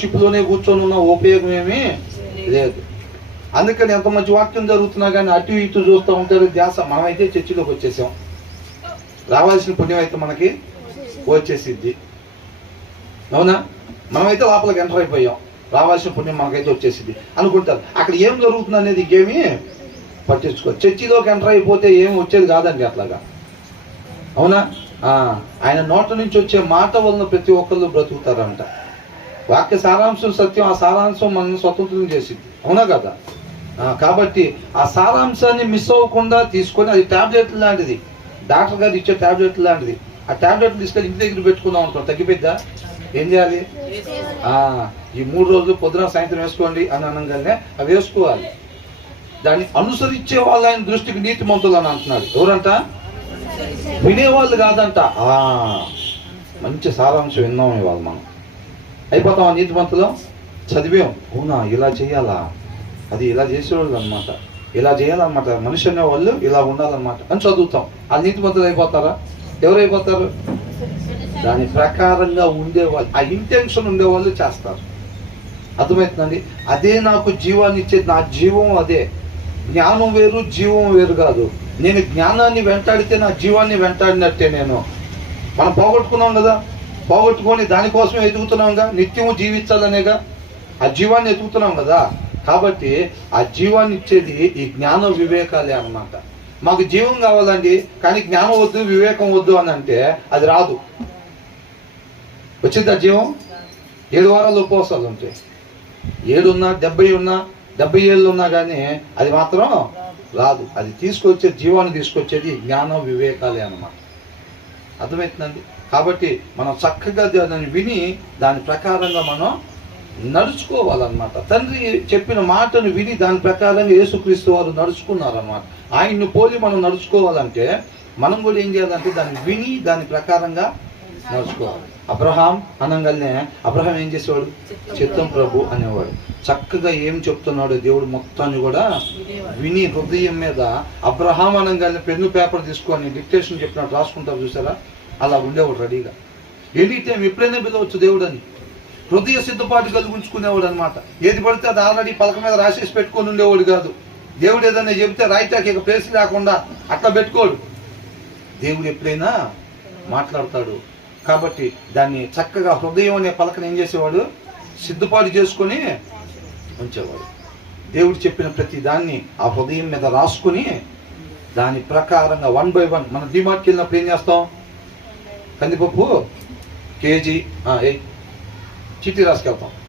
షిప్లోనే కూర్చొని ఉన్న ఉపయోగం ఏమీ లేదు. అందుకని ఎంత మంచి వాక్యం జరుగుతున్నా కానీ అటు ఇటు చూస్తూ ఉంటారు ధ్యాస. మనమైతే చర్చిలోకి వచ్చేసాం, రావాల్సిన పుణ్యం అయితే మనకి వచ్చేసిద్ది. అవునా? మనమైతే లోపలికి ఎంటర్ అయిపోయాం, రావాల్సిన పుణ్యం మనకైతే వచ్చేసిద్ది అనుకుంటారు. అక్కడ ఏం జరుగుతుంది అనేది ఇంకేమీ పట్టించుకో. చర్చిలోకి ఎంటర్ అయిపోతే ఏం వచ్చేది కాదండి అట్లాగా. అవునా? ఆయన నోట నుంచి వచ్చే మాట వలన ప్రతి ఒక్కళ్ళు బ్రతుకుతారంట. వాక్య సారాంశం సత్యం, ఆ సారాంశం మనల్ని స్వతంత్రం చేసింది. అవునా కదా? కాబట్టి ఆ సారాంశాన్ని మిస్ అవ్వకుండా తీసుకొని, అది ట్యాబ్లెట్ లాంటిది, డాక్టర్ గారు ఇచ్చే ట్యాబ్లెట్ లాంటిది. ఆ ట్యాబ్లెట్లు తీసుకొని ఇంటి దగ్గర పెట్టుకుందాం అనుకో, తగ్గిపోద్దా? ఏం చేయాలి? ఈ 3 రోజులు పొద్దున సాయంత్రం వేసుకోండి అని అనగానే అవి వేసుకోవాలి. దాన్ని అనుసరించే వాళ్ళు ఆయన దృష్టికి నీతిమంతులు అని అంటున్నాడు. ఎవరంట? వినేవాళ్ళు కాదంట. మంచి సారాంశం విన్నాం ఇవాళ మనం. అయిపోతాం ఆ నీతిమంతులు. చదివాం, అవునా ఇలా చేయాలా, అది ఇలా చేసేవాళ్ళు అనమాట, ఇలా చేయాలన్నమాట, మనిషి అనేవాళ్ళు ఇలా ఉండాలన్నమాట అని చదువుతాం. ఆ నీతిమంతులు అయిపోతారా? ఎవరైపోతారు? దాని ప్రకారంగా ఉండేవాళ్ళు, ఆ ఇంటెన్షన్ ఉండేవాళ్ళు చేస్తారు. అర్థమవుతుందండి? అదే నాకు జీవాన్ని ఇచ్చేది. నా జీవం అదే. జ్ఞానం వేరు, జీవం వేరు కాదు. నేను జ్ఞానాన్ని వెంటాడితే నా జీవాన్ని వెంటాడినట్టే. మనం పోగొట్టుకున్నాం కదా, పోగొట్టుకొని దానికోసం ఎదుగుతున్నాంగా, నిత్యము జీవించాలనేగా ఆ జీవాన్ని ఎదుగుతున్నాం కదా. కాబట్టి ఆ జీవాన్ని ఇచ్చేది ఈ జ్ఞాన వివేకాలే అన్నమాట. మాకు జీవం కావాలండి, కానీ జ్ఞానం వద్దు, వివేకం వద్దు అని అంటే అది రాదు. వచ్చింది ఆ జీవం? 7 వారాలు ఉపవాసాలు ఉంటాయి. 7 ఉన్నా 70 ఉన్నా 70 ఏళ్ళు ఉన్నా కానీ అది మాత్రం రాదు. అది తీసుకొచ్చే జీవాన్ని తీసుకొచ్చేది జ్ఞాన వివేకాలే అన్నమాట. అర్థమవుతుందండి? కాబట్టి మనం చక్కగా దాన్ని విని దాని ప్రకారంగా మనం నడుచుకోవాలన్నమాట. తండ్రి చెప్పిన మాటను విని దాని ప్రకారంగా యేసుక్రీస్తు వారు నడుచుకున్నారన్నమాట. ఆయన్ని పోలి మనం నడుచుకోవాలంటే మనం కూడా ఏం చేయాలంటే దాన్ని విని దాని ప్రకారంగా నడుచుకోవాలి. అబ్రహాం అనగానే అబ్రహాం ఏం చేసేవాడు? చిత్తం ప్రభు అనేవాడు. చక్కగా ఏం చెప్తున్నాడు దేవుడు మొత్తాన్ని కూడా విని హృదయం మీద. అబ్రహాం అనగానే పెన్ను పేపర్ తీసుకొని డిక్టేషన్ చెప్పినట్టు రాసుకుంటారు చూసారా, అలా ఉండేవాడు రెడీగా. ఎనీ టైం ఎప్పుడైనా పిలవచ్చు దేవుడు అని. హృదయ సిద్ధపాటు కలిగి ఉంచుకునేవాడు అనమాట. ఏది పడితే అది ఆల్రెడీ పలక మీద రాసేసి పెట్టుకొని ఉండేవాడు కాదు. దేవుడు ఏదైనా చెబితే రాయితాకి ఇక ప్లేస్ లేకుండా అట్లా పెట్టుకోడు. దేవుడు ఎప్పుడైనా మాట్లాడతాడు. కాబట్టి దాన్ని చక్కగా హృదయం అనే పలకను ఏం చేసేవాడు? సిద్ధపాటు చేసుకొని ఉంచేవాడు. దేవుడు చెప్పిన ప్రతి దాన్ని ఆ హృదయం మీద రాసుకుని దాని ప్రకారంగా 1 by 1. మనం డిమార్ట్కి వెళ్ళినప్పుడు ఏం చేస్తాం? కందిపప్పు కేజీ చిట్టి రాసుకెళ్తాం.